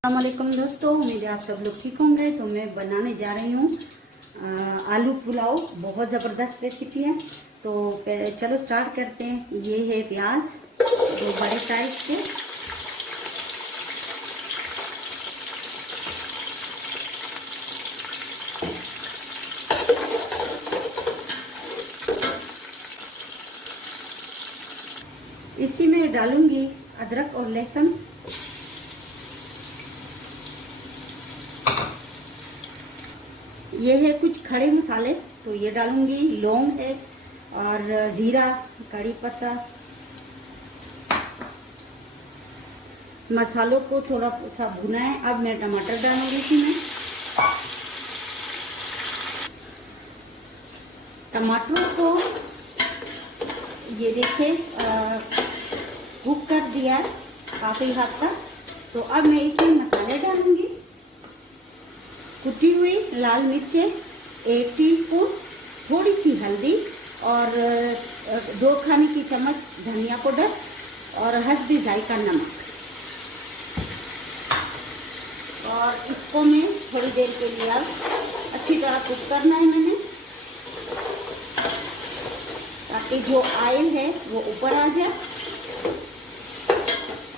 अस्सलामुअलैकुम दोस्तों, उम्मीद है आप सब लोग ठीक होंगे। तो मैं बनाने जा रही हूँ आलू पुलाव। बहुत ज़बरदस्त रेसिपी है। तो चलो स्टार्ट करते हैं। ये है प्याज, दो बड़े साइज के। इसी में डालूंगी अदरक और लहसुन। ये है कुछ खड़े मसाले, तो ये डालूंगी। लौंग है और जीरा, कड़ी पत्ता। मसालों को थोड़ा सा भुना है। अब मैं टमाटर डालूंगी इसमें। टमाटरों को ये देखिए कुक कर दिया है काफी हद तक। तो अब मैं इसमें मसाले डालूंगी। कुटी हुई लाल मिर्चें 1 टीस्पून, थोड़ी सी हल्दी और 2 खाने की चम्मच धनिया पाउडर और हस्बे जायका नमक। और इसको मैं थोड़ी देर के लिए अब अच्छी तरह कुक करना है मैंने, ताकि जो ऑयल है वो ऊपर आ जाए।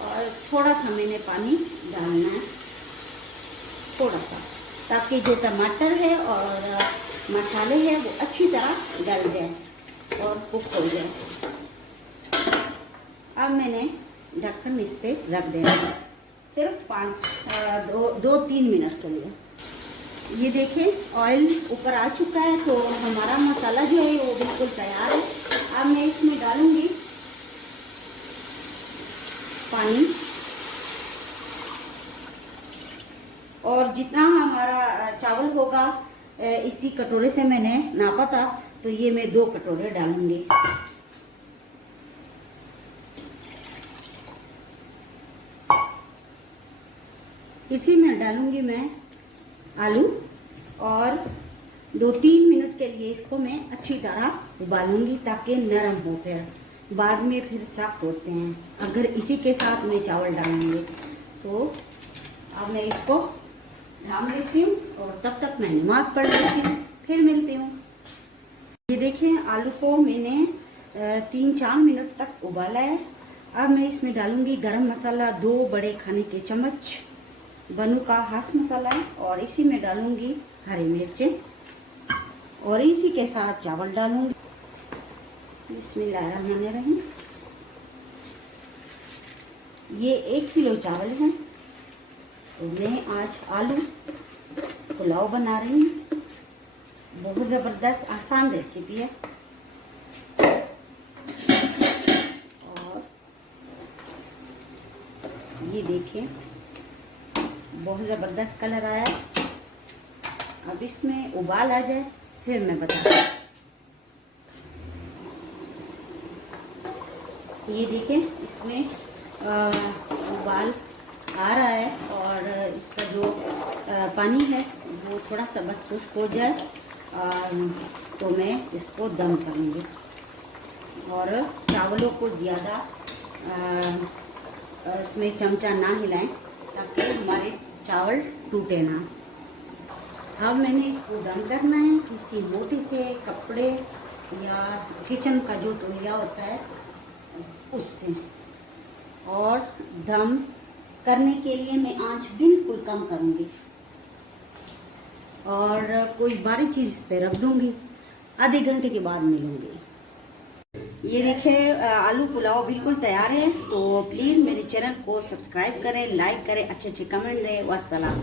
और थोड़ा सा मैंने पानी डालना है, थोड़ा सा, ताकि जो टमाटर है और मसाले हैं वो अच्छी तरह गल जाए और कुक हो जाए। अब मैंने ढक्कन इस पे रख देना है, सिर्फ 2-3 मिनट के लिए। ये देखिए ऑयल ऊपर आ चुका है। तो हमारा मसाला जो है वो बिल्कुल तैयार है। अब मैं इसमें डालूंगी पानी, और जितना हमारा चावल होगा इसी कटोरे से मैंने नापा था, तो ये मैं 2 कटोरे डालूंगी। इसी में डालूंगी मैं आलू और 2-3 मिनट के लिए इसको मैं अच्छी तरह उबालूंगी, ताकि नरम हो। फिर बाद में फिर सख्त होते हैं अगर इसी के साथ मैं चावल डालूंगी। तो अब मैं इसको ढाम देती हूँ और तब तक मैं नमाज पढ़ लेती हूँ, फिर मिलती हूँ। ये देखिए आलू को मैंने 3-4 मिनट तक उबाला है। अब मैं इसमें डालूंगी गरम मसाला 2 बड़े खाने के चम्मच, बनू का हास मसाला है, और इसी में डालूंगी हरी मिर्चें, और इसी के साथ चावल डालूंगी। बिस्मिल्लाहिर्रहमानिर्रहीम। ये 1 किलो चावल है। तो मैं आज आलू पुलाव बना रही हूँ। बहुत ज़बरदस्त आसान रेसिपी है। और ये देखिए बहुत ज़बरदस्त कलर आया है। अब इसमें उबाल आ जाए फिर मैं बताती हूँ। ये देखिए इसमें उबाल आ रहा है, और इसका जो पानी है वो थोड़ा सा बस खुश्क हो जाए तो मैं इसको दम करूँगी। और चावलों को ज़्यादा इसमें चमचा ना हिलाएं, ताकि हमारे चावल टूटे ना। अब मैंने इसको दम करना है किसी मोटे से कपड़े या किचन का जो तौलिया होता है उससे। और दम करने के लिए मैं आंच बिल्कुल कम करूँगी और कोई बारीक चीज़ इस पे रख दूँगी। आधे घंटे के बाद मिलूँगी। ये देखिए आलू पुलाव बिल्कुल तैयार है। तो प्लीज़ मेरे चैनल को सब्सक्राइब करें, लाइक करें, अच्छे अच्छे कमेंट दें। वस्सलाम।